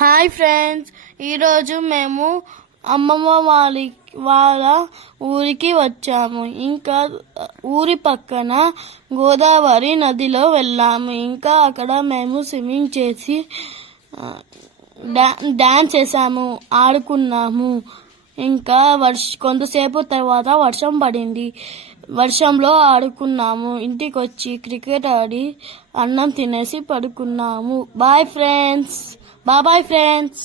Hi friends, ఈరోజు మేము అమ్మమ్మ వాళ్ళ ఊరికి వచ్చాము. ఇంకా ఊరి పక్కన గోదావరి నదిలో వెళ్ళాము. ఇంకా అక్కడ మేము స్విమ్మింగ్ చేసి డాన్స్ చేసాము, ఆడుకున్నాము. ఇంకా కొంతసేపు తర్వాత వర్షం పడింది. వర్షంలో ఆడుకున్నాము. ఇంటికి వచ్చి క్రికెట్ ఆడి అన్నం తినేసి పడుకున్నాము. Bye friends. Bye bye friends.